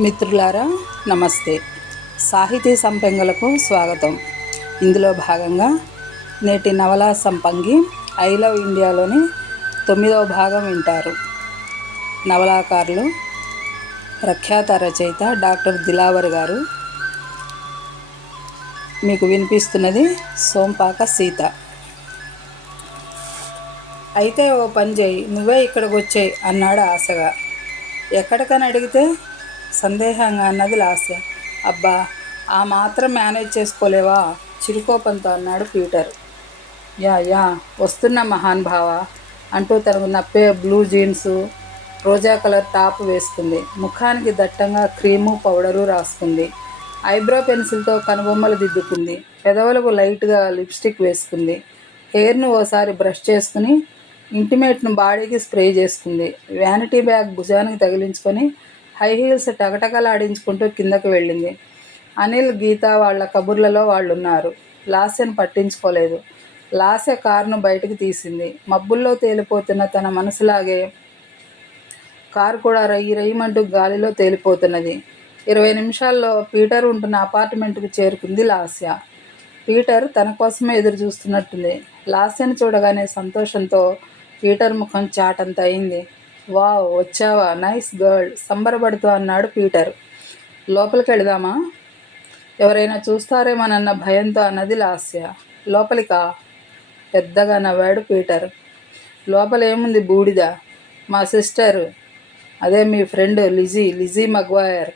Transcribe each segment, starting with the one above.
మిత్రులారా నమస్తే. సాహితీ సంపంగులకు స్వాగతం. ఇందులో భాగంగా నేటి నవలా సంపంగి ఐ లవ్ ఇండియాలోని 9వ భాగం వింటారు. నవలాకారులు ప్రఖ్యాత రచయిత డాక్టర్ దిలావర్ గారు. మీకు వినిపిస్తున్నది సోంపాక సీత. అయితే ఓ పని చేయి, నువ్వే ఇక్కడికి వచ్చేయి అన్నాడు ఆశగా. ఎక్కడికని అడిగితే సందేహంగా అన్నది లాస్య. అబ్బా, ఆ మాత్రం మేనేజ్ చేసుకోలేవా? చిరుకోపంతో అన్నాడు పీటర్. యా వస్తున్న మహాన్ భావ అంటూ తనకు నప్పే బ్లూ జీన్సు, రోజా కలర్ టాప్ వేసుకుంది. ముఖానికి దట్టంగా క్రీము పౌడరు రాసుకుంది. ఐబ్రో పెన్సిల్తో కనుబొమ్మలు దిద్దుకుంది. పెదవులకు లైట్గా లిప్స్టిక్ వేసుకుంది. హెయిర్ను ఓసారి బ్రష్ చేసుకుని ఇంటిమేట్ను బాడీకి స్ప్రే చేసుకుంది. వ్యానిటీ బ్యాగ్ భుజానికి తగిలించుకొని హై హీల్స్ టకటకలాడించుకుంటూ కిందకి వెళ్ళింది. అనిల్, గీత వాళ్ళ కబుర్లలో వాళ్ళున్నారు. లాస్యను పట్టించుకోలేదు. లాస్య కారును బయటకు తీసింది. మబ్బుల్లో తేలిపోతున్న తన మనసులాగే కారు కూడా రయ్యి రయ్యమంటూ గాలిలో తేలిపోతున్నది. 20 నిమిషాల్లో పీటర్ ఉంటున్న అపార్ట్మెంట్కు చేరుకుంది లాస్య. పీటర్ తన కోసమే ఎదురు చూస్తున్నట్టుంది. లాస్యను చూడగానే సంతోషంతో పీటర్ ముఖం చాటంత అయింది. వావ్, వచ్చావా, నైస్ గర్ల్ సంబరపడుతూ అన్నాడు పీటర్. లోపలికి వెళదామా? ఎవరైనా చూస్తారేమోనన్న భయంతో అన్నది లాస్య. లోపలికా? పెద్దగా నవ్వాడు పీటర్. లోపలేముంది, బూడిద. మా సిస్టర్, అదే మీ ఫ్రెండ్ లిజీ మగ్వైర్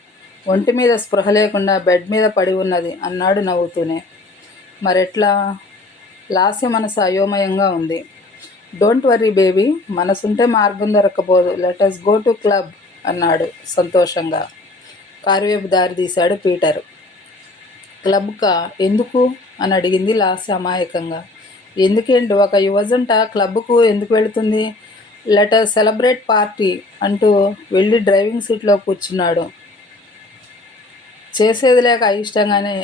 ఒంటి మీద స్పృహ లేకుండా బెడ్ మీద పడి ఉన్నది అన్నాడు నవ్వుతూనే. మరెట్లా? లాస్య మనసు అయోమయంగా ఉంది. డోంట్ వర్రీ బేబీ, మనసుంటే మార్గం దొరక్కపోదు. లెటస్ గో టు క్లబ్ అన్నాడు సంతోషంగా. కారు వైపు దారి తీశాడు పీటర్. క్లబ్కా? ఎందుకు అని అడిగింది లాస్య అమాయకంగా. ఎందుకేంటి, ఒక యువజంట క్లబ్కు ఎందుకు వెళుతుంది? లెటస్ సెలబ్రేట్ పార్టీ అంటూ వెళ్ళి డ్రైవింగ్ సీట్లో కూర్చున్నాడు. చేసేది లేక అయిష్టంగానే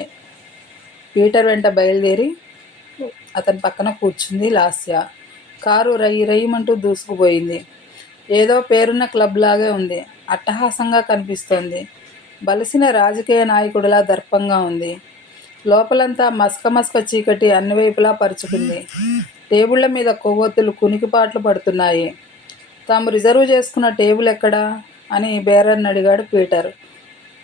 పీటర్ వెంట బయలుదేరి అతని పక్కన కూర్చుంది లాస్య. కారు రయ్యి రయ్యమంటూ దూసుకుపోయింది. ఏదో పేరున్న క్లబ్ లాగే ఉంది. అట్టహాసంగా కనిపిస్తోంది. బలిసిన రాజకీయ నాయకుడిలా దర్పంగా ఉంది. లోపలంతా మసక చీకటి అన్ని వైపులా పరుచుకుంది. టేబుళ్ల మీద కొవ్వొత్తులు కునికిపాట్లు పడుతున్నాయి. తాము రిజర్వ్ చేసుకున్న టేబుల్ ఎక్కడా అని బేరర్ని అడిగాడు పీటర్.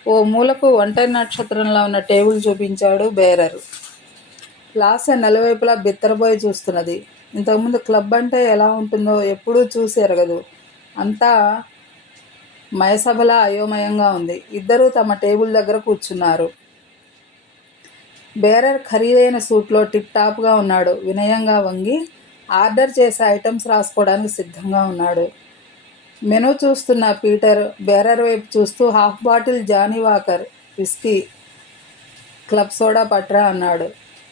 ఓ మూలకు ఒంటరి నక్షత్రంలో ఉన్న టేబుల్ చూపించాడు బేరరు. లాస్య నలువైపులా బిత్తరపోయి చూస్తున్నది. ఇంతకుముందు క్లబ్ అంటే ఎలా ఉంటుందో ఎప్పుడూ చూసి ఎరగదు. అంతా మయసభలా అయోమయంగా ఉంది. ఇద్దరూ తమ టేబుల్ దగ్గర కూర్చున్నారు. బేరర్ ఖరీదైన సూట్లో టిప్ టాప్గా ఉన్నాడు. వినయంగా వంగి ఆర్డర్ చేసే ఐటమ్స్ రాసుకోవడానికి సిద్ధంగా ఉన్నాడు. మెనూ చూస్తున్న పీటర్ బేరర్ వైపు చూస్తూ half bottle Johnnie Walker whisky, club soda పట్రా అన్నాడు.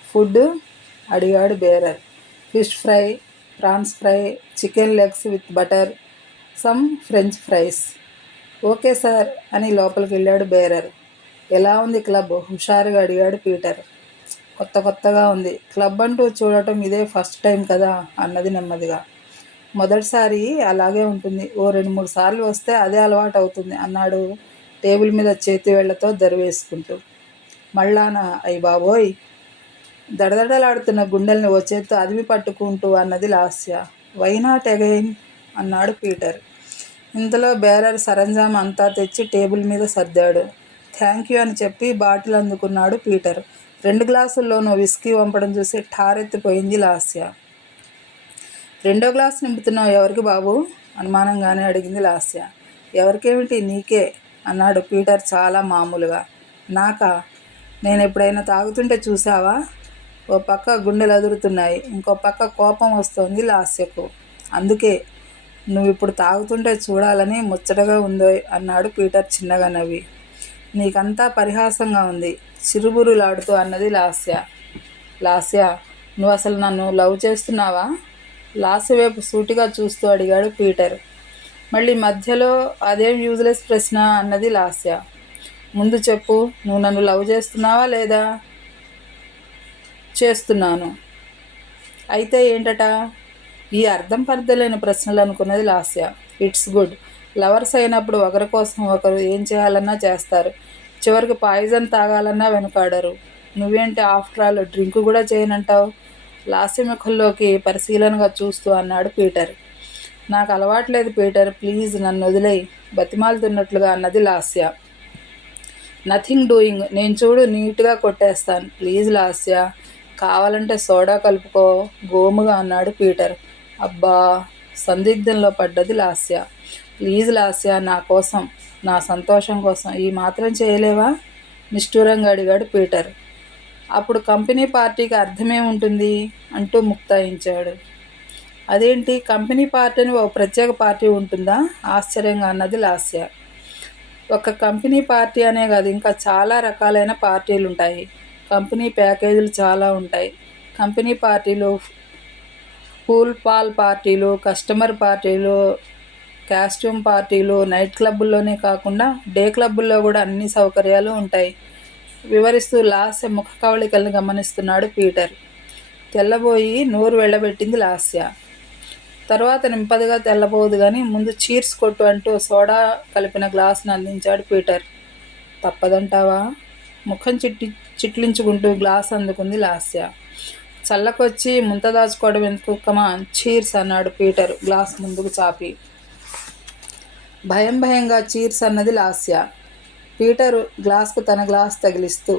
ఫుడ్ అడిగాడు bearer. Fish fry, prawns fry, chicken legs with butter, some French fries. Okay sir అని లోపలికి వెళ్ళాడు బేరర్. ఎలా ఉంది క్లబ్? హుషారుగా అడిగాడు పీటర్. కొత్తగా ఉంది. క్లబ్ అంటూ చూడటం ఇదే ఫస్ట్ టైం కదా అన్నది నెమ్మదిగా. మొదటిసారి అలాగే ఉంటుంది. ఓ 2-3 సార్లు వస్తే అదే అలవాటు అవుతుంది అన్నాడు టేబుల్ మీద చేతి వేళ్లతో దరివేసుకుంటూ. మళ్ళానా? అయ్య బాబోయ్! దడదడలాడుతున్న గుండెల్ని ఓ చేత్తో అదిమి పట్టుకుంటూ అన్నది లాస్య. వై నాట్ అగైన్ అన్నాడు పీటర్. ఇంతలో బేరర్ సరంజాం అంతా తెచ్చి టేబుల్ మీద సర్దాడు. థ్యాంక్ యూ అని చెప్పి బాటిల్ అందుకున్నాడు పీటర్. 2 గ్లాసుల్లోనూ విస్కీ వంపడం చూసి ఠారెత్తిపోయింది లాస్య. 2వ గ్లాసు నింపుతున్నావు ఎవరికి బాబు? అనుమానంగానే అడిగింది లాస్య. ఎవరికేమిటి, నీకే అన్నాడు పీటర్ చాలా మామూలుగా. నాకా? నేను ఎప్పుడైనా తాగుతుంటే చూసావా? ఓ పక్క గుండెలు అదురుతున్నాయి, ఇంకో పక్క కోపం వస్తోంది లాస్యకు. అందుకే నువ్విప్పుడు తాగుతుంటే చూడాలని ముచ్చటగా ఉందో అన్నాడు పీటర్ చిన్నగా నవ్వి. నీకంతా పరిహాసంగా ఉంది చిరుబురులాడుతూ అన్నది లాస్య. లాస్య, నువ్వు అసలు నన్ను లవ్ చేస్తున్నావా? లాస్య వైపు సూటిగా చూస్తూ అడిగాడు పీటర్. మళ్ళీ మధ్యలో అదేం యూజ్లెస్ ప్రశ్న అన్నది లాస్య. ముందు చెప్పు, నువ్వు నన్ను లవ్ చేస్తున్నావా లేదా? చేస్తున్నాను. అయితే ఏంటట? ఈ అర్థం పర్థలేని ప్రశ్నలు అనుకున్నది లాస్య. It's good. లవర్స్ అయినప్పుడు ఒకరి కోసం ఒకరు ఏం చేయాలన్నా చేస్తారు. చివరికి పాయిజన్ తాగాలన్నా వెనుకాడరు. నువ్వేంటి ఆఫ్టర్ ఆల్ డ్రింక్ కూడా చేయనంటావు? లాస్యముఖంలోకి పరిశీలనగా చూస్తూ అన్నాడు పీటర్. నాకు అలవాట్లేదు పీటర్, ప్లీజ్ నన్ను వదిలేయి, బతిమాలుతున్నట్లుగా అన్నది లాస్య. నథింగ్ డూయింగ్, నేను చూడు నీట్గా కొట్టేస్తాను, ప్లీజ్ లాస్య, కావాలంటే సోడా కలుపుకో, గోముగా అన్నాడు పీటర్. అబ్బా, సందిగ్ధంలో పడ్డది లాస్య. ప్లీజ్ లాస్య, నా కోసం, నా సంతోషం కోసం ఈ మాత్రం చేయలేవా? నిష్ఠూరంగా అడిగాడు పీటర్. అప్పుడు కంపెనీ పార్టీకి అర్థమేముంటుంది అంటూ ముక్తాయించాడు. అదేంటి, కంపెనీ పార్టీ అని ఓ ప్రత్యేక పార్టీ ఉంటుందా? ఆశ్చర్యంగా అన్నది లాస్య. ఒక కంపెనీ పార్టీ అనే కాదు, ఇంకా చాలా రకాలైన పార్టీలు ఉంటాయి. కంపెనీ ప్యాకేజీలు చాలా ఉంటాయి. కంపెనీ పార్టీలు, పూల్ పాల్ పార్టీలు, కస్టమర్ పార్టీలు, కాస్ట్యూమ్ పార్టీలు, నైట్ క్లబ్బుల్లోనే కాకుండా డే క్లబ్బుల్లో కూడా అన్ని సౌకర్యాలు ఉంటాయి వివరిస్తూ లాస్య ముఖ కవళికలను గమనిస్తున్నాడు పీటర్. తెల్లబోయి నోరు వెళ్ళబెట్టింది లాస్య. తర్వాత నింపదిగా తెల్లబోదు కానీ ముందు చీర్స్ కొట్టు అంటూ సోడా కలిపిన గ్లాసును అందించాడు పీటర్. తప్పదంటావా? ముఖం చిట్లించుకుంటూ గ్లాస్ అందుకుంది లాస్య. చల్లకొచ్చి ముంత దాచుకోవడం ఎందుకు, కమాన్ చీర్స్ అన్నాడు పీటర్ గ్లాస్ ముందుకు చాపి. భయంగా చీర్స్ అన్నది లాస్య, పీటరు గ్లాస్కు తన గ్లాస్ తగిలిస్తూ.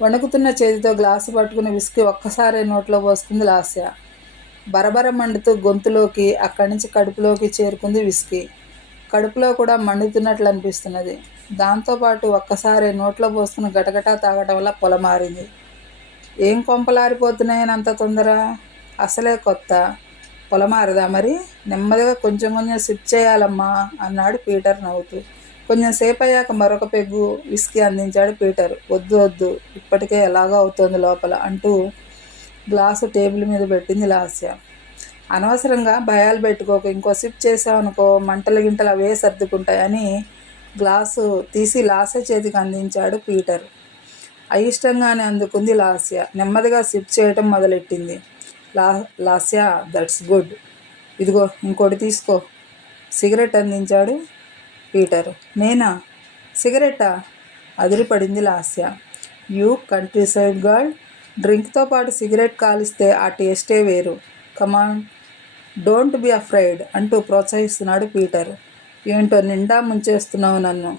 వణుకుతున్న చేతితో గ్లాసు పట్టుకుని విస్కీ ఒక్కసారే నోట్లో పోసుకుంది లాస్య. బరబర మండుతూ గొంతులోకి, అక్కడి నుంచి కడుపులోకి చేరుకుంది విస్కీ. కడుపులో కూడా మండుతున్నట్లు అనిపిస్తున్నది. దాంతోపాటు ఒక్కసారి నోట్లో పోసుకుని గటగటా తాగటం వల్ల పొలమారింది. ఏం కొంపలారిపోతున్నాయని అంత తొందర? అసలే కొత్త, పొలమారదా మరి? నెమ్మదిగా కొంచెం సిప్ చేయాలమ్మా అన్నాడు పీటర్ నవ్వుతూ. కొంచెం సేపు అయ్యాక మరొక పెగ్గు విస్కీ అందించాడు పీటర్. వద్దు, ఇప్పటికే ఎలాగో అవుతోంది లోపల అంటూ గ్లాసు టేబుల్ మీద పెట్టింది లాస్య. అనవసరంగా భయాలు పెట్టుకోక, ఇంకో సిప్ చేసావనుకో మంటల గింటలు అవే సర్దుకుంటాయని గ్లాసు తీసి లాస్య చేతికి అందించాడు పీటర్. అయిష్టంగానే అందుకుంది లాస్య. నెమ్మదిగా సిప్ చేయటం మొదలెట్టింది. లాస్య, దట్స్ గుడ్, ఇదిగో ఇంకోటి తీసుకో, సిగరెట్ అందించాడు పీటర్. నేనా? సిగరెట్టా? అదిరిపడింది Lasya. You countryside girl, డ్రింక్తో పాటు సిగరెట్ కాలిస్తే ఆ టేస్టే వేరు. కమాన్, డోంట్ బి అఫ్రైడ్ అంటూ ప్రోత్సహిస్తున్నాడు పీటర్. ఏంటో నిండా ముంచేస్తున్నావు నన్ను.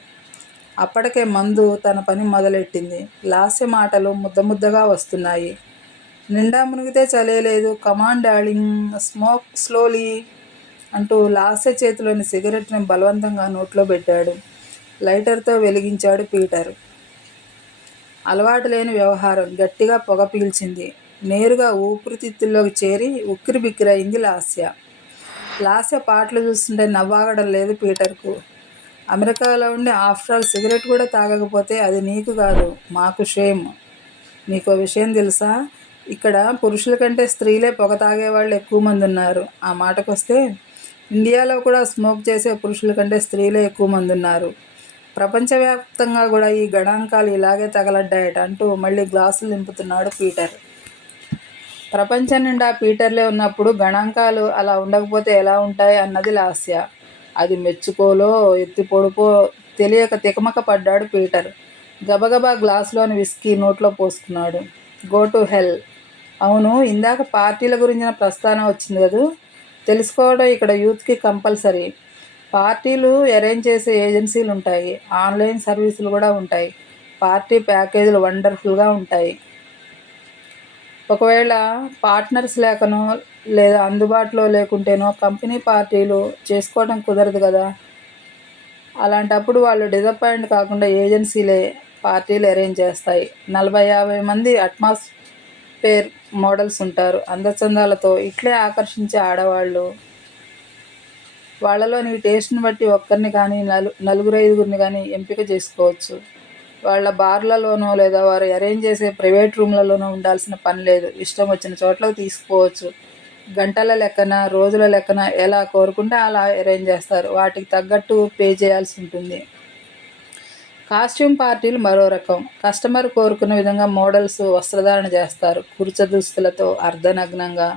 అప్పటికే మందు తన పని మొదలెట్టింది. లాస్య మాటలు ముద్దగా వస్తున్నాయి. నిండా మునిగితే చలేలేదు, కమాన్ డార్లింగ్, స్మోక్ స్లోలీ అంటూ లాస్య చేతిలోని సిగరెట్ని బలవంతంగా నోట్లో పెట్టాడు. లైటర్తో వెలిగించాడు పీటర్. అలవాటు లేని వ్యవహారం. గట్టిగా పొగ పీల్చింది. నేరుగా ఊపిరితిత్తుల్లోకి చేరి ఉక్కిరిబిక్కిరయింది లాస్య. లాస్య పాటలు చూస్తుంటే నవ్వాగడం లేదు పీటర్కు. అమెరికాలో ఉండి ఆఫ్టర్ ఆల్ సిగరెట్ కూడా తాగకపోతే అది నీకు కాదు, మాకు షేమ్. నీకో విషయం తెలుసా? ఇక్కడ పురుషుల కంటే స్త్రీలే పొగ తాగేవాళ్ళు ఎక్కువ మంది ఉన్నారు. ఆ మాటకొస్తే ఇండియాలో కూడా స్మోక్ చేసే పురుషుల కంటే స్త్రీలే ఎక్కువ మంది ఉన్నారు. ప్రపంచవ్యాప్తంగా కూడా ఈ గణాంకాలు ఇలాగే తగలడ్డాయట అంటూ మళ్ళీ గ్లాసులు నింపుతున్నాడు పీటర్. ప్రపంచం నిండా పీటర్లే ఉన్నప్పుడు గణాంకాలు అలా ఉండకపోతే ఎలా ఉంటాయి అన్నది లాస్య. అది మెచ్చుకోలో ఎత్తి పొడుపో తెలియక తికమక పడ్డాడు పీటర్. గబగబా గ్లాసులోని విస్కీ నోట్లో పోసుకున్నాడు. Go to hell. అవును, ఇందాక పార్టీల గురించిన ప్రస్తావన వచ్చింది కదూ, తెలుసుకోవడం ఇక్కడ యూత్కి కంపల్సరీ. పార్టీలు అరేంజ్ చేసే ఏజెన్సీలు ఉంటాయి, ఆన్లైన్ సర్వీసులు కూడా ఉంటాయి. పార్టీ ప్యాకేజీలు వండర్ఫుల్గా ఉంటాయి. ఒకవేళ పార్ట్నర్స్ లేకనో లేదా అందుబాటులో లేకుంటేనో కంపెనీ పార్టీలు చేసుకోవడం కుదరదు కదా. అలాంటప్పుడు వాళ్ళు డిసప్పాయింట్ కాకుండా ఏజెన్సీలే పార్టీలు అరేంజ్ చేస్తాయి. 40-50 మంది అట్మాస్ఫియర్ మోడల్స్ ఉంటారు, అందచందాలతో ఇట్లే ఆకర్షించే ఆడవాళ్ళు. వాళ్ళలో నీ టేస్ట్ని బట్టి ఒక్కరిని కానీ నలుగురు 5గురిని కానీ ఎంపిక చేసుకోవచ్చు. వాళ్ళ బార్లలోనో లేదా వారు అరేంజ్ చేసే ప్రైవేట్ రూమ్లలోనో ఉండాల్సిన పని లేదు. ఇష్టం వచ్చిన చోట్లకు తీసుకుపోవచ్చు. గంటల లెక్కన, రోజుల లెక్కన ఎలా కోరుకుంటే అలా అరేంజ్ చేస్తారు. వాటికి తగ్గట్టు పే చేయాల్సి ఉంటుంది. కాస్ట్యూమ్ పార్టీలు మరో రకం. కస్టమర్ కోరుకున్న విధంగా మోడల్స్ వస్త్రధారణ చేస్తారు, కుర్చ దుస్తులతో అర్ధనగ్నంగా.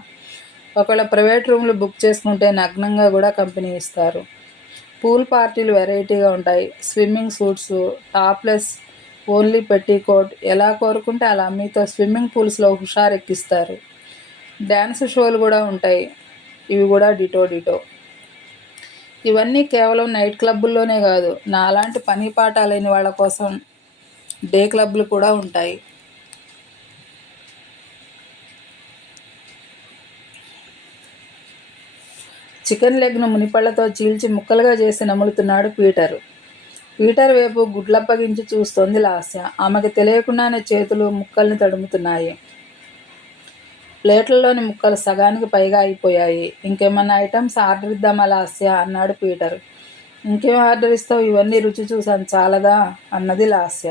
ఒకవేళ ప్రైవేట్ రూమ్లు బుక్ చేసుకుంటే నగ్నంగా కూడా కంపెనీ ఇస్తారు. పూల్ పార్టీలు వెరైటీగా ఉంటాయి. స్విమ్మింగ్ సూట్స్, టాప్లెస్, ఓన్లీ పెట్టీకోట్, ఎలా కోరుకుంటే అలా మీతో స్విమ్మింగ్ పూల్స్లో హుషారెక్కిస్తారు. డ్యాన్స్ షోలు కూడా ఉంటాయి. ఇవి కూడా డిటో డిటో. ఇవన్నీ కేవలం నైట్ క్లబ్బుల్లోనే కాదు, నాలాంటి పని పాట లేని వాళ్ళ కోసం డే క్లబ్లు కూడా ఉంటాయి. చికెన్ లెగ్ను మునిపళ్లతో చీల్చి ముక్కలుగా చేసి నములుతున్నాడు పీటర్. పీటర్ వైపు గుడ్లప్పగించి చూస్తోంది లాస్య. ఆమెకు తెలియకుండానే చేతులు ముక్కల్ని తడుముతున్నాయి. ప్లేట్లలోని ముక్కలు సగానికి పైగా అయిపోయాయి. ఇంకేమన్నా ఐటమ్స్ ఆర్డర్ ఇద్దామా లాస్య అన్నాడు పీటర్. ఇంకేం ఆర్డర్ ఇస్తావు, ఇవన్నీ రుచి చూసాను చాలదా అన్నది లాస్య.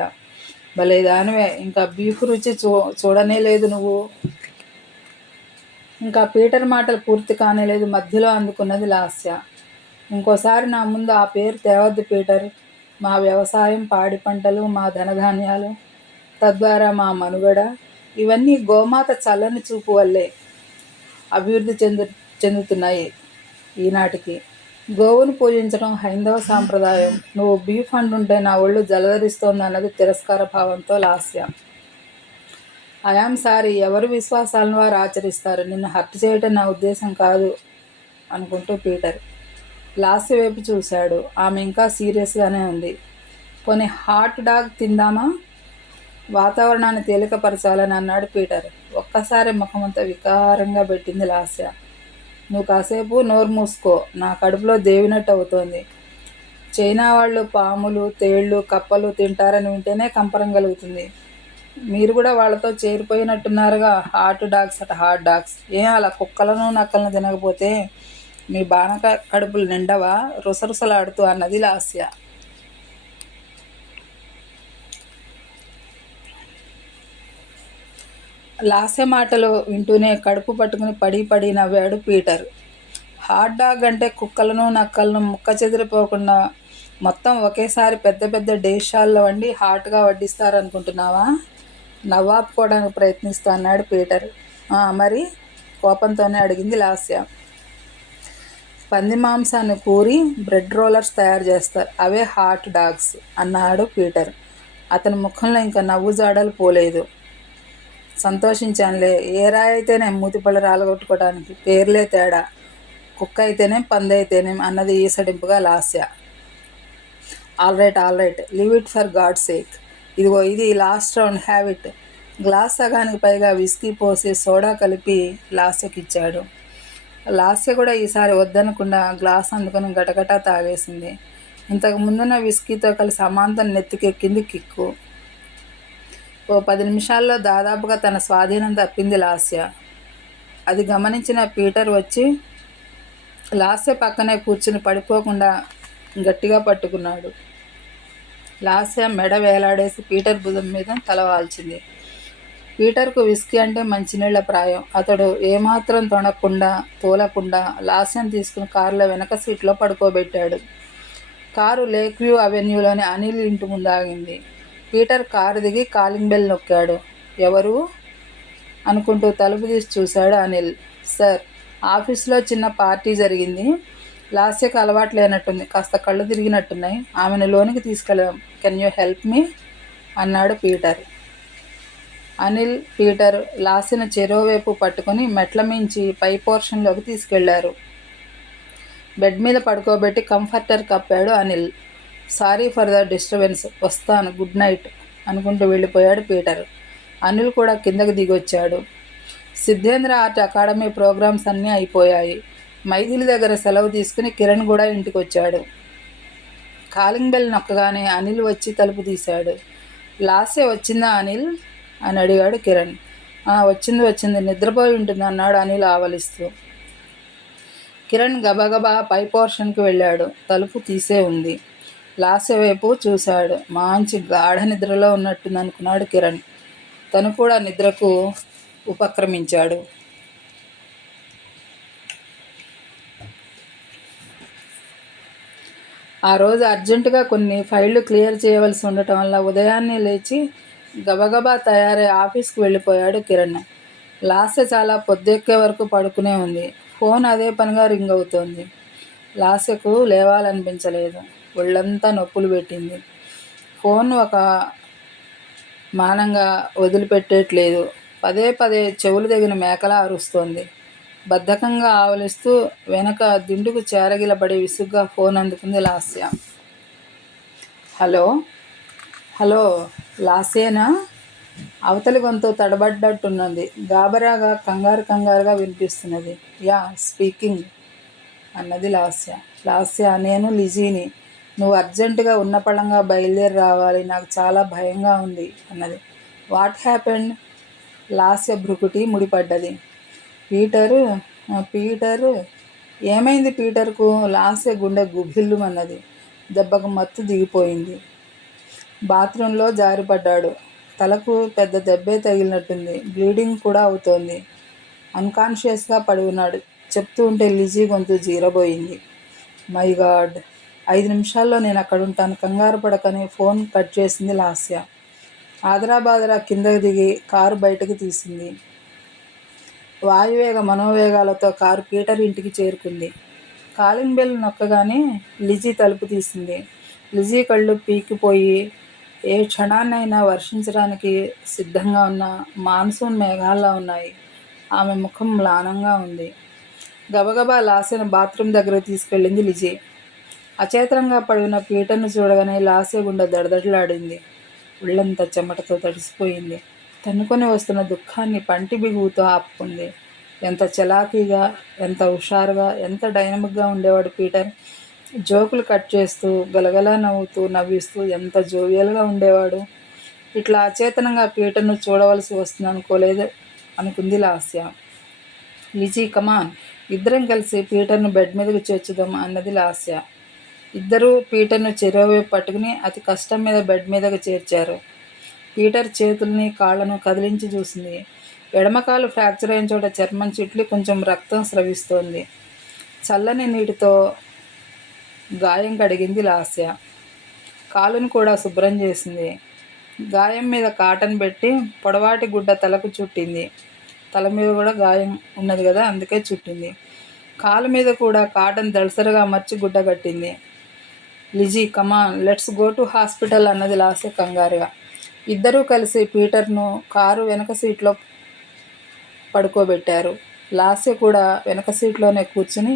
భలేదానివే, ఇంకా బీఫ్ రుచి చూడనే లేదు నువ్వు. ఇంకా పీటర్ మాటలు పూర్తి కానేలేదు, మధ్యలో అందుకున్నది లాస్య. ఇంకోసారి నా ముందు ఆ పేరు తేవద్దు పీటర్. మా వ్యవసాయం, పాడి పంటలు, మా ధనధాన్యాలు, తద్వారా మా మనుగడ, ఇవన్నీ గోమాత చల్లని చూపు వల్లే అభివృద్ధి చెందుతున్నాయి ఈనాటికి. గోవును పూజించడం హైందవ సాంప్రదాయం. నువ్వు బీఫ్ అంటుంటే నా ఒళ్ళు జలధరిస్తోంది అన్నది తిరస్కార భావంతో లాస్య. ఐఆమ్ సారీ, ఎవరు విశ్వాసాలను వారు ఆచరిస్తారు. నిన్ను హర్ట్ చేయటం నా ఉద్దేశం కాదు అనుకుంటూ పీటర్ లాస్య వైపు చూశాడు. ఆమె ఇంకా సీరియస్గానే ఉంది. పోనీ హాట్ డాగ్ తిందామా? వాతావరణాన్ని తేలికపరచాలని అన్నాడు పీటర్. ఒక్కసారి ముఖమంతా వికారంగా పెట్టింది లాస్య. నువ్వు కాసేపు నోరు మూసుకో, నా కడుపులో దేవినట్టు అవుతోంది. చైనా వాళ్ళు పాములు, తేళ్ళు, కప్పలు తింటారని వింటేనే కంపరం కలుగుతుంది. మీరు కూడా వాళ్ళతో చేరిపోయినట్టున్నారుగా. హాట్ డాగ్స్ అట, హాట్ డాగ్స్. ఏం అలా కుక్కలను నక్కలను తినకపోతే మీ బాణక కడుపులు నిండవా? రుసరుసలాడుతూ అన్నది లాస్య. లాస్య మాటలు వింటూనే కడుపు పట్టుకుని పడి నవ్వాడు పీటర్. హాట్ డాగ్ అంటే కుక్కలను నక్కలను ముక్క చెదిరిపోకుండా మొత్తం ఒకేసారి పెద్ద పెద్ద డేషాల్లో వండి హాట్గా వడ్డిస్తారనుకుంటున్నావా? నవ్వాపుకోవడానికి ప్రయత్నిస్తూ అన్నాడు పీటర్. మరి కోపంతోనే అడిగింది లాస్య. పంది మాంసాన్ని కూరి బ్రెడ్ రోలర్స్ తయారు చేస్తారు, అవే హాట్ డాగ్స్ అన్నాడు పీటర్. అతని ముఖంలో ఇంకా నవ్వు జాడలు పోలేదు. సంతోషించానులే, ఏ రాయి అయితేనే మూతిపళ్ళు రాలగొట్టుకోవడానికి, పేర్లే తేడా. కుక్క అయితేనే పంది అయితేనే అన్నది ఈసడింపుగా Lasya. All right, leave it for God sake. ఇదిగో ఇది last round, have it. Glass సగానికి పైగా విస్కీ పోసి సోడా కలిపి లాస్యకిచ్చాడు. లాస్య కూడా ఈసారి వద్దనకుండా గ్లాస్ అందుకుని గటగటా తాగేసింది. ఇంతకు ముందున్న విస్కీతో కలిసి అమాంతం నెత్తికెక్కింది కిక్కు. ఓ 10 నిమిషాల్లో దాదాపుగా తన స్వాధీనం తప్పింది లాస్య. అది గమనించిన పీటర్ వచ్చి లాస్య పక్కనే కూర్చుని పడిపోకుండా గట్టిగా పట్టుకున్నాడు. లాస్య మెడ వేలాడేసి పీటర్ భుజం మీద తల వాల్చింది. పీటర్కు విస్కీ అంటే మంచినీళ్ల ప్రాయం. అతడు ఏమాత్రం తోలకుండా లాస్యను తీసుకుని కారులో వెనక సీట్లో పడుకోబెట్టాడు. కారు లేక్ వ్యూ అవెన్యూలోని అనిల్ ఇంటి ముందు ఆగింది. పీటర్ కారు దిగి కాలింగ్ బెల్ నొక్కాడు. ఎవరు అనుకుంటూ తలుపు తీసి చూశాడు అనిల్. సార్, ఆఫీసులో చిన్న పార్టీ జరిగింది. లాస్యకు అలవాటు లేనట్టుంది, కాస్త కళ్ళు తిరిగినట్టున్నాయి. ఆమెను లోనికి తీసుకెళ్దాం. కెన్ యూ హెల్ప్ మీ అన్నాడు పీటర్. అనిల్, పీటర్ లాస్యను చెరోవైపు పట్టుకుని మెట్ల మించి పై పోర్షన్లోకి తీసుకెళ్లారు. బెడ్ మీద పడుకోబెట్టి కంఫర్టర్ కప్పాడు Anil. Sorry for the disturbance, వస్తాను, గుడ్ నైట్ అనుకుంటూ వెళ్ళిపోయాడు పీటర్. అనిల్ కూడా కిందకు దిగొచ్చాడు. సిద్ధేంద్ర ఆర్ట్ అకాడమీ ప్రోగ్రామ్స్ అన్నీ అయిపోయాయి. మైథిలి దగ్గర సెలవు తీసుకుని కిరణ్ కూడా ఇంటికి వచ్చాడు. కాలింగ్ బెల్ నొక్కగానే అనిల్ వచ్చి తలుపు తీశాడు. లాస్య వచ్చిందా అనిల్ అని అడిగాడు కిరణ్. వచ్చింది, నిద్రపోయి ఉంటుంది అన్నాడు అనిల్ ఆవలిస్తూ. కిరణ్ గబగబా పై పోర్షన్కి వెళ్ళాడు. తలుపు తీసే ఉంది. లాస్య వైపు చూశాడు. మంచి గాఢ నిద్రలో ఉన్నట్టుంది అనుకున్నాడు కిరణ్. తను కూడా నిద్రకు ఉపక్రమించాడు. ఆ రోజు అర్జెంటుగా కొన్ని ఫైళ్లు క్లియర్ చేయవలసి ఉండటం వల్ల ఉదయాన్నే లేచి గబగబా తయారై ఆఫీస్కి వెళ్ళిపోయాడు కిరణ్. లాస్య చాలా పొద్దెక్కే వరకు పడుకునే ఉంది. ఫోన్ అదే పనిగా రింగ్ అవుతోంది. లాస్యకు లేవాలనిపించలేదు. ఒళ్ళంతా నొప్పులు పెట్టింది. ఫోన్ ఒక మానంగా వదిలిపెట్టేట్లేదు. పదే పదే చెవులు తెగిన మేకలా అరుస్తోంది. బద్ధకంగా ఆవలిస్తూ వెనక దిండుకు చేరగిలబడి విసుగ్గా ఫోన్ అందుకుంది లాస్య. Hello hello లాస్యేనా? అవతలి గొంతు తడబడ్డట్టున్నది. గాబరాగా కంగారుగా వినిపిస్తున్నది. యా స్పీకింగ్ అన్నది లాస్య. లాస్య, నేను లిజీని. నువ్వు అర్జెంటుగా ఉన్నపళంగా బయలుదేరి రావాలి. నాకు చాలా భయంగా ఉంది అన్నది. What happened? లాస్య భ్రుకుటి ముడిపడ్డది. పీటరు ఏమైంది పీటర్కు? లాస్య గుండె గుభిల్లుమన్నది. దెబ్బకు మత్తు దిగిపోయింది. బాత్రూంలో జారిపడ్డాడు. తలకు పెద్ద దెబ్బే తగిలినట్టుంది. బ్లీడింగ్ కూడా అవుతోంది. అన్కాన్షియస్గా పడి ఉన్నాడు. చెప్తూ ఉంటే లిజీ గొంతు జీరబోయింది. మై గాడ్, 5 నిమిషాల్లో నేను అక్కడుంటాను, కంగారు పడకని ఫోన్ కట్ చేసింది లాస్య. ఆదరాబాదరా కిందకు దిగి కారు బయటకు తీసింది. వాయువేగ మనోవేగాలతో కారు పీటర్ ఇంటికి చేరుకుంది. కాలింగ్ బెల్ నొక్కగానే లిజీ తలుపు తీసింది. లిజీ కళ్ళు పీకిపోయి ఏ క్షణాన్నైనా వర్షించడానికి సిద్ధంగా ఉన్న మాన్సూన్ మేఘాల్లా ఉన్నాయి. ఆమె ముఖం మ్లానంగా ఉంది. గబగబా లాస్యను బాత్రూమ్ దగ్గరకు తీసుకెళ్ళింది లిజీ. అచేతనంగా పడి ఉన్న పీటర్ను చూడగానే లాస్య గుండె దడదడలాడింది. ఒళ్ళంతా చెమటతో తడిసిపోయింది. తన్నుకొని వస్తున్న దుఃఖాన్ని పంటి బిగువుతో ఆపుకుంది. ఎంత చలాకీగా, ఎంత హుషారుగా, ఎంత డైనమిక్గా ఉండేవాడు పీటర్. జోకులు కట్ చేస్తూ, గలగలా నవ్వుతూ, నవ్విస్తూ ఎంత జోవియల్గా ఉండేవాడు. ఇట్లా అచేతనంగా పీటర్ను చూడవలసి వస్తుందనుకోలేదు అనుకుంది లాస్య. లిజీ, కమాన్, ఇద్దరం కలిసి పీటర్ను బెడ్ మీదకు చేర్చుదాం అన్నది లాస్య. ఇద్దరూ పీటర్ను చెరోవైపు పట్టుకుని అతి కష్టం మీద బెడ్ మీదకు చేర్చారు. పీటర్ చేతుల్ని కాళ్లను కదిలించి చూసింది. ఎడమకాలు ఫ్రాక్చర్ అయిన చోట చర్మం చిట్లి కొంచెం రక్తం స్రవిస్తోంది. చల్లని నీటితో గాయం కడిగింది లాస్య. కాలును కూడా శుభ్రం చేసింది. గాయం మీద కాటన్ పెట్టి పొడవాటి గుడ్డ తలకు చుట్టింది. తల మీద కూడా గాయం ఉన్నది కదా, అందుకే చుట్టింది. కాలు మీద కూడా కాటన్ దళసరిగా అమర్చి గుడ్డ కట్టింది. Lizzie, come on, let's go to hospital అన్నది లాస్య కంగారుగా. ఇద్దరూ కలిసి పీటర్ను కారు వెనక సీట్లో పడుకోబెట్టారు. లాస్య కూడా వెనక సీట్లోనే కూర్చుని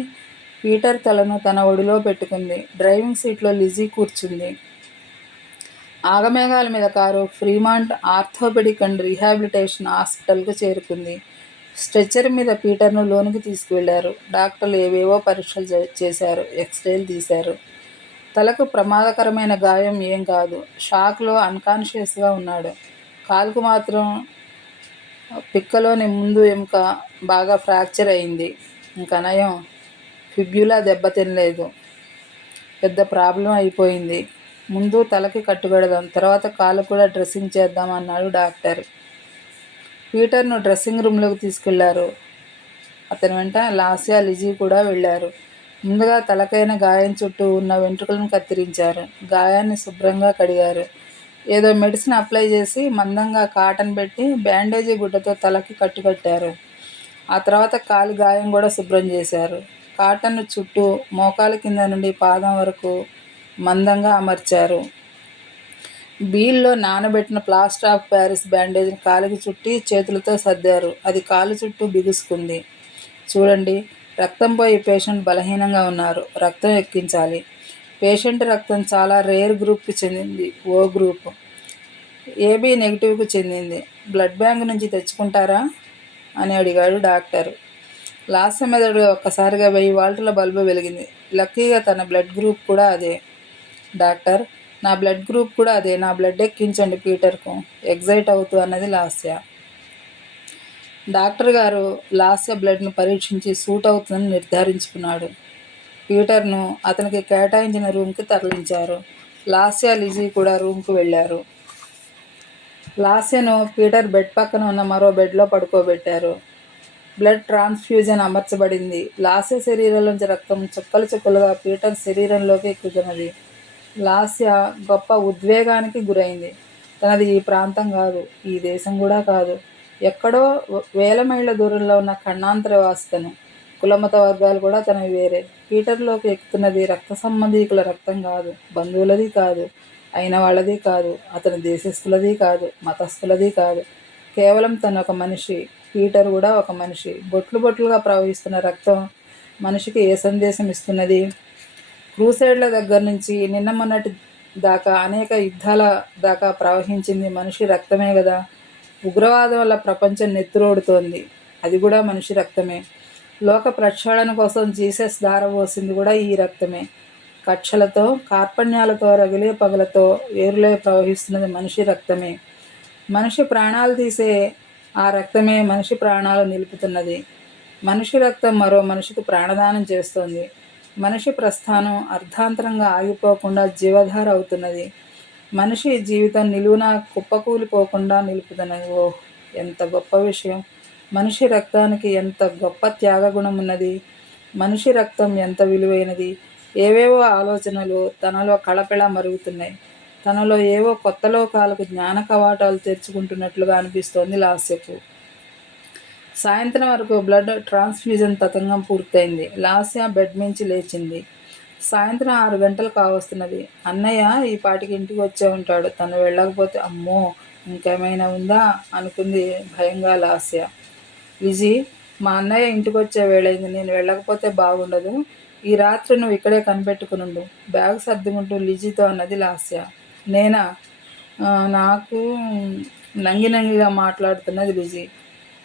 పీటర్ తలను తన ఒడిలో పెట్టుకుంది. డ్రైవింగ్ సీట్లో లిజీ కూర్చుంది. ఆగమేఘాల మీద car Fremont orthopaedic and rehabilitation హాస్పిటల్కు చేరుకుంది. స్ట్రెచ్చర్ మీద పీటర్ను లోనికి తీసుకువెళ్లారు. డాక్టర్లు ఏవేవో పరీక్షలు చేశారు. ఎక్స్రేలు తీశారు. తలకు ప్రమాదకరమైన గాయం ఏం కాదు. షాక్లో అన్కాన్షియస్గా ఉన్నాడు. కాలుకు మాత్రం పిక్కలోని ముందు ఎముక బాగా ఫ్రాక్చర్ అయింది. ఇంకా నయం, ఫిబ్యులా దెబ్బతినలేదు. పెద్ద ప్రాబ్లం అయిపోయింది. ముందు తలకి కట్టుబెడదాం, తర్వాత కాలు కూడా డ్రెస్సింగ్ చేద్దాం అన్నాడు డాక్టర్. పీటర్ను డ్రెస్సింగ్ రూమ్లోకి తీసుకెళ్లారు. అతని వెంట లాస్య, లిజీ కూడా వెళ్ళారు. ముందుగా తలకైన గాయం చుట్టూ ఉన్న వెంట్రుకలను కత్తిరించారు. గాయాన్ని శుభ్రంగా కడిగారు. ఏదో మెడిసిన్ అప్లై చేసి మందంగా కాటన్ పెట్టి బ్యాండేజీ గుడ్డతో తలకి కట్టుకట్టారు. ఆ తర్వాత కాలి గాయం కూడా శుభ్రం చేశారు. కాటన్ను చుట్టూ మోకాలు కింద నుండి పాదం వరకు మందంగా అమర్చారు. బీల్లో నానబెట్టిన ప్లాస్టర్ ఆఫ్ ప్యారిస్ బ్యాండేజ్ని కాలికి చుట్టి చేతులతో సర్దారు. అది కాలు చుట్టూ బిగుసుకుంది. చూడండి, రక్తం పోయి పేషెంట్ బలహీనంగా ఉన్నారు. రక్తం ఎక్కించాలి. పేషెంట్ రక్తం చాలా రేర్ గ్రూప్కి చెందింది. ఓ గ్రూప్. ఏబీ నెగిటివ్కు చెందింది. బ్లడ్ బ్యాంక్ నుంచి తెచ్చుకుంటారా అని అడిగాడు డాక్టర్. లాస్య మెదడు ఒక్కసారిగా 1000 వాల్టుల బల్బు వెలిగింది. లక్కీగా తన బ్లడ్ గ్రూప్ కూడా అదే. డాక్టర్, నా బ్లడ్ గ్రూప్ కూడా అదే. నా బ్లడ్ ఎక్కించండి పీటర్కు ఎగ్జైట్ అవుతూ అన్నది లాస్య. డాక్టర్ గారు లాస్య బ్లడ్ను పరీక్షించి సూట్ అవుతుందని నిర్ధారించుకున్నాడు. పీటర్ను అతనికి కేటాయించిన రూమ్కి తరలించారు. లాస్య, లిజీ కూడా రూమ్కు వెళ్ళారు. లాస్యను పీటర్ బెడ్ పక్కన ఉన్న మరో బెడ్లో పడుకోబెట్టారు. బ్లడ్ ట్రాన్స్ఫ్యూజన్ అమర్చబడింది. లాస్య శరీరంలోంచి రక్తం చుక్కలు చుక్కలుగా పీటర్ శరీరంలోకి ఎక్కుతున్నది. లాస్య గొప్ప ఉద్వేగానికి గురైంది. తనది ఈ ప్రాంతం కాదు, ఈ దేశం కూడా కాదు. ఎక్కడో 1000 మైళ్ళ దూరంలో ఉన్న ఖండాంతర వాసితను. కులమత వర్గాలు కూడా తనవి వేరే. పీటర్లోకి ఎక్కుతున్నది రక్త సంబంధీకుల రక్తం కాదు, బంధువులది కాదు, అయిన వాళ్ళది కాదు, అతని దేశస్థులది కాదు, మతస్థులది కాదు. కేవలం తను ఒక మనిషి. పీటర్ కూడా ఒక మనిషి. బొట్లు బొట్లుగా ప్రవహిస్తున్న రక్తం మనిషికి ఏ సందేశం ఇస్తున్నది? క్రూసైడ్ల దగ్గర నుంచి నిన్న మొన్నటి దాకా అనేక యుద్ధాల దాకా ప్రవహించింది మనిషి రక్తమే కదా. ఉగ్రవాదం వల్ల ప్రపంచం నెత్తురోడుతోంది, అది కూడా మనిషి రక్తమే. లోక ప్రక్షాళన కోసం జీసస్ ధారపోసింది కూడా ఈ రక్తమే. కక్షలతో, కార్పణ్యాలతో, రగిలే పగలతో వేరులై ప్రవహిస్తున్నది మనిషి రక్తమే. మనిషి ప్రాణాలు తీసే ఆ రక్తమే మనిషి ప్రాణాలు నిలుపుతున్నది. మనిషి రక్తం మరో మనిషికి ప్రాణదానం చేస్తోంది. మనిషి ప్రస్థానం అర్ధాంతరంగా ఆగిపోకుండా జీవధార అవుతున్నది. మనిషి జీవితం నిలువున కుప్పకూలిపోకుండా నిలుపుతున్నది. ఓహ్, ఎంత గొప్ప విషయం! మనిషి రక్తానికి ఎంత గొప్ప త్యాగగుణం ఉన్నది! మనిషి రక్తం ఎంత విలువైనది! ఏవేవో ఆలోచనలు తనలో కళపెళ మరుగుతున్నాయి. తనలో ఏవో కొత్త లోకాలకు జ్ఞాన కవాటాలు తెరుచుకుంటున్నట్లుగా అనిపిస్తోంది లాస్యకు. సాయంత్రం వరకు బ్లడ్ ట్రాన్స్ఫ్యూజన్ తతంగం పూర్తయింది. లాస్య బెడ్ మించి లేచింది. సాయంత్రం 6 గంటలు కావస్తున్నది. అన్నయ్య ఈ పాటికి ఇంటికి వచ్చే ఉంటాడు. తను వెళ్ళకపోతే అమ్మో ఇంకేమైనా ఉందా అనుకుంది భయంగా లాస్య. లిజీ, మా అన్నయ్య ఇంటికి వచ్చే వేళైంది. నేను వెళ్ళకపోతే బాగుండదు. ఈ రాత్రి నువ్వు ఇక్కడే కనిపెట్టుకునుండు. బ్యాగ్ సర్దుకుంటూ లిజీతో అన్నది లాస్య. నేనా? నాకు నంగిగా మాట్లాడుతున్నది లిజీ.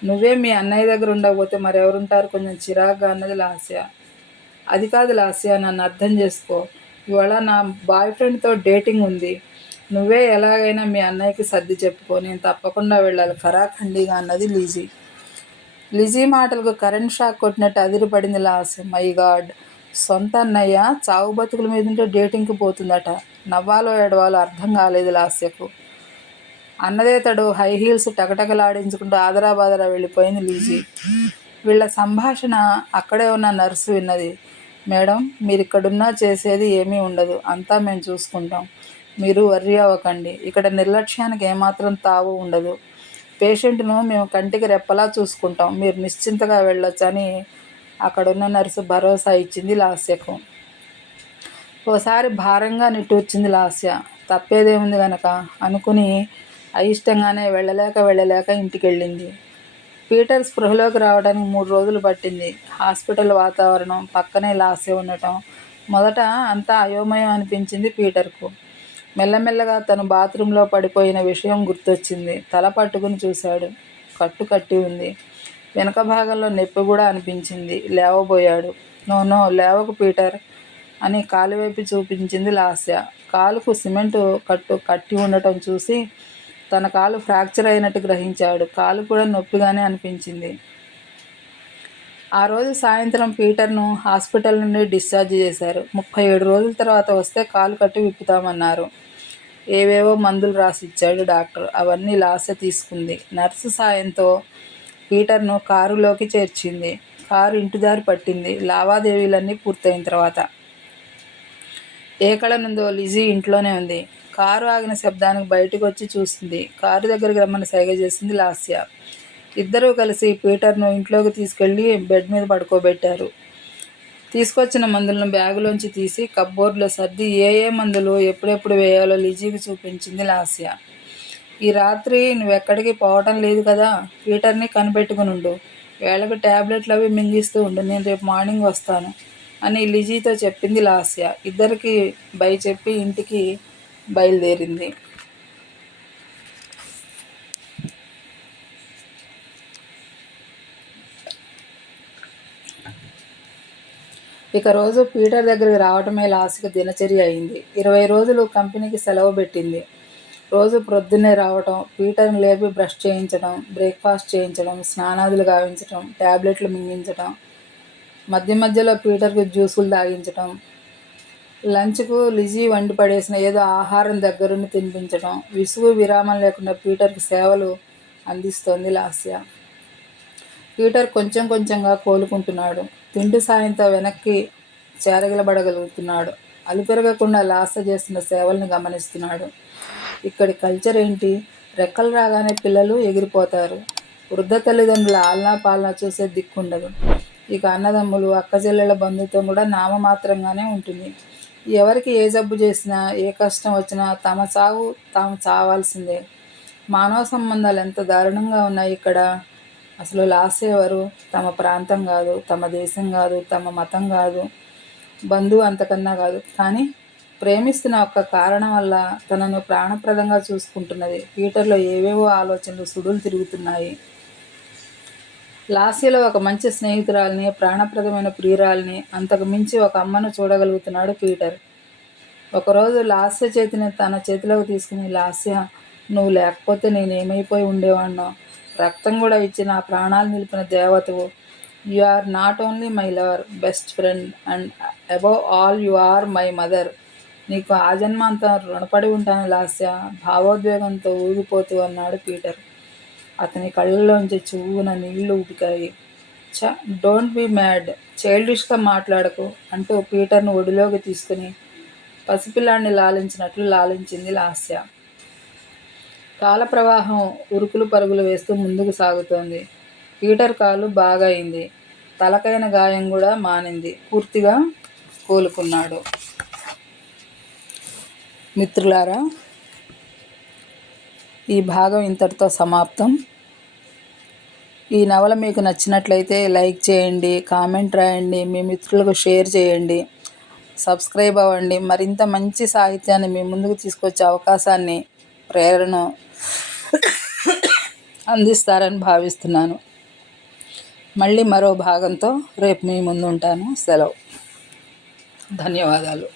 నువ్వే మీ అన్నయ్య దగ్గర ఉండకపోతే మరెవరుంటారు? కొంచెం చిరాగ్గా అన్నది లాస్య. అది కాదు లాస్య, నన్ను అర్థం చేసుకో. ఇవాళ నా బాయ్ ఫ్రెండ్తో డేటింగ్ ఉంది. నువ్వే ఎలాగైనా మీ అన్నయ్యకి సర్ది చెప్పుకో. నేను తప్పకుండా వెళ్ళాలి ఖరాఖండిగా అన్నది లిజీ. లిజీ మాటలకు కరెంట్ షాక్ కొట్టినట్టు అదిరిపడింది లాస్య. మై గాడ్, సొంత అన్నయ్య చావు బతుకుల మీదుంటే డేటింగ్కి పోతుందట. నవ్వాలో ఏడవాలో అర్థం కాలేదు లాస్యకు. అన్నదే తడు హై హీల్స్ టకటకలాడించుకుంటూ ఆదరాబాదరా వెళ్ళిపోయింది లిజీ. వీళ్ళ సంభాషణ అక్కడే ఉన్న నర్సు విన్నది. మేడం, మీరిక్కడున్నా చేసేది ఏమీ ఉండదు. అంతా మేము చూసుకుంటాం. మీరు వర్రీ అవ్వకండి. ఇక్కడ నిర్లక్ష్యానికి ఏమాత్రం తావు ఉండదు. పేషెంట్ను మేము కంటికి రెప్పలా చూసుకుంటాం. మీరు నిశ్చింతగా వెళ్ళొచ్చు అని అక్కడున్న నర్సు భరోసా ఇచ్చింది లాస్యకు. ఓసారి భారంగా నిట్టూర్చింది లాస్య. తప్పేదేముంది గనక అనుకుని అయిష్టంగానే వెళ్ళలేక ఇంటికి వెళ్ళింది. పీటర్ స్పృహలోకి రావడానికి 3 రోజులు పట్టింది. హాస్పిటల్ వాతావరణం, పక్కనే లాస్య ఉండటం మొదట అంతా అయోమయం అనిపించింది పీటర్కు. మెల్లమెల్లగా తను బాత్రూంలో పడిపోయిన విషయం గుర్తొచ్చింది. తల పట్టుకుని చూశాడు. కట్టు కట్టి ఉంది. వెనక భాగంలో నొప్పి కూడా అనిపించింది. లేవబోయాడు. నో లేవకు పీటర్ అని కాలువైపు చూపించింది లాస్య. కాలుకు సిమెంటు కట్టు కట్టి ఉండటం చూసి తన కాలు ఫ్రాక్చర్ అయినట్టు గ్రహించాడు. కాలు కూడా నొప్పిగానే అనిపించింది. ఆ రోజు సాయంత్రం పీటర్ను హాస్పిటల్ నుండి డిశ్చార్జ్ చేశారు. 37 రోజుల తర్వాత వస్తే కాలు కట్టి విప్పుతామన్నారు. ఏవేవో మందులు రాసిచ్చాడు డాక్టర్. అవన్నీ లాస్య తీసుకుంది. నర్సు సాయంతో పీటర్ను కారులోకి చేర్చింది. కారు ఇంటిదారి పట్టింది. లావాదేవీలన్నీ పూర్తయిన తర్వాత. ఏ కళ నుందో లిజీ ఇంట్లోనే ఉంది. కారు ఆగిన శబ్దానికి బయటకు వచ్చి చూసింది. కారు దగ్గరికి రమ్మని సైగ చేసింది లాస్య. ఇద్దరూ కలిసి పీటర్ను ఇంట్లోకి తీసుకెళ్లి బెడ్ మీద పడుకోబెట్టారు. తీసుకొచ్చిన మందులను బ్యాగులోంచి తీసి కప్బోర్డ్లో సర్ది ఏ మందులు ఎప్పుడెప్పుడు వేయాలో లిజీకి చూపించింది లాస్య. ఈ రాత్రి నువ్వెక్కడికి పోవటం లేదు కదా. పీటర్ని కనిపెట్టుకునుండు. వేళకు ట్యాబ్లెట్లు అవి మింగిస్తూ ఉండు. నేను రేపు మార్నింగ్ వస్తాను అని లిజీతో చెప్పింది లాస్య. ఇద్దరికి బై చెప్పి ఇంటికి బయలుదేరింది. ఇక రోజు పీటర్ దగ్గరికి రావటమే లాస్యకు దినచర్య అయింది. 20 రోజులు కంపెనీకి సెలవు పెట్టింది. రోజు ప్రొద్దున్నే రావటం, పీటర్ని లేపి బ్రష్ చేయించడం, బ్రేక్ఫాస్ట్ చేయించడం, స్నానాదులు గావించటం, ట్యాబ్లెట్లు మింగించటం, మధ్య మధ్యలో పీటర్కు జ్యూసులు తాగించటం, లంచ్కు లిజీ వండి పడేసిన ఏదో ఆహారం దగ్గరుండి తినిపించడం, విసుగు విరామం లేకుండా పీటర్కు సేవలు అందిస్తోంది లాస్య. పీటర్ కొంచెం కొంచెంగా కోలుకుంటున్నాడు. తిండి సాయంతో వెనక్కి చేరగలబడగలుగుతున్నాడు. అలుపెరగకుండా లాస్య చేస్తున్న సేవల్ని గమనిస్తున్నాడు. ఇక్కడి కల్చర్ ఏంటి? రెక్కలు రాగానే పిల్లలు ఎగిరిపోతారు. వృద్ధ తల్లిదండ్రుల ఆలనా పాలనా చూసే దిక్కుండదు. ఇక అన్నదమ్ములు అక్క చెల్లెళ్ళ బంధుత్వం కూడా నామమాత్రంగానే ఉంటుంది. ఎవరికి ఏ జబ్బు చేసినా ఏ కష్టం వచ్చినా తమ చావు తాము చావాల్సిందే. మానవ సంబంధాలు ఎంత దారుణంగా ఉన్నాయి ఇక్కడ. అసలు లాస్య ఎవరు? తమ ప్రాంతం కాదు, తమ దేశం కాదు, తమ మతం కాదు, బంధువు అంతకన్నా కాదు. కానీ ప్రేమిస్తున్న ఒక్క కారణం వల్ల తనను ప్రాణప్రదంగా చూసుకుంటున్నది. పీటర్లో ఏవేవో ఆలోచనలు సుడులు తిరుగుతున్నాయి. లాస్యలో ఒక మంచి స్నేహితురాలిని, ప్రాణప్రదమైన ప్రియురాలిని, అంతకు మించి ఒక అమ్మను చూడగలుగుతున్నాడు పీటర్. ఒకరోజు లాస్య చేతిని తన చేతిలోకి తీసుకుని, లాస్య, నువ్వు లేకపోతే నేనేమైపోయి ఉండేవాణ్ణో. రక్తం కూడా ఇచ్చి నా ప్రాణాలు నిలిపిన దేవతవు. You are not only my lover, best friend and above all you are my mother. నీకు ఆజన్మాంతం రుణపడి ఉంటాను లాస్య, భావోద్వేగంతో ఊగిపోతూ అన్నాడు పీటర్. అతని కళ్ళల్లోంచి చువ్వున నీళ్లు ఉబికాయి. డోంట్ బీ మ్యాడ్, చైల్డిష్గా మాట్లాడకు అంటూ పీటర్ను ఒడిలోకి తీసుకుని పసిపిల్లాడిని లాలించినట్లు లాలించింది లాస్య. కాలప్రవాహం ఉరుకులు పరుగులు వేస్తూ ముందుకు సాగుతోంది. పీటర్ కాలు బాగా అయింది. తలకైన గాయం కూడా మానింది. పూర్తిగా కోలుకున్నాడు. మిత్రులారా, ఈ భాగం ఇంతటితో సమాప్తం. ఈ నవల మీకు నచ్చినట్లయితే లైక్ చేయండి, కామెంట్ రాయండి, మీ మిత్రులకు షేర్ చేయండి, సబ్స్క్రైబ్ అవ్వండి. మరింత మంచి సాహిత్యాన్ని మీ ముందుకు తీసుకొచ్చే అవకాశాన్ని, ప్రేరణను అందిస్తారని భావిస్తున్నాను. మళ్ళీ మరో భాగంతో రేపు మీ ముందు ఉంటాను. సెలవు. ధన్యవాదాలు.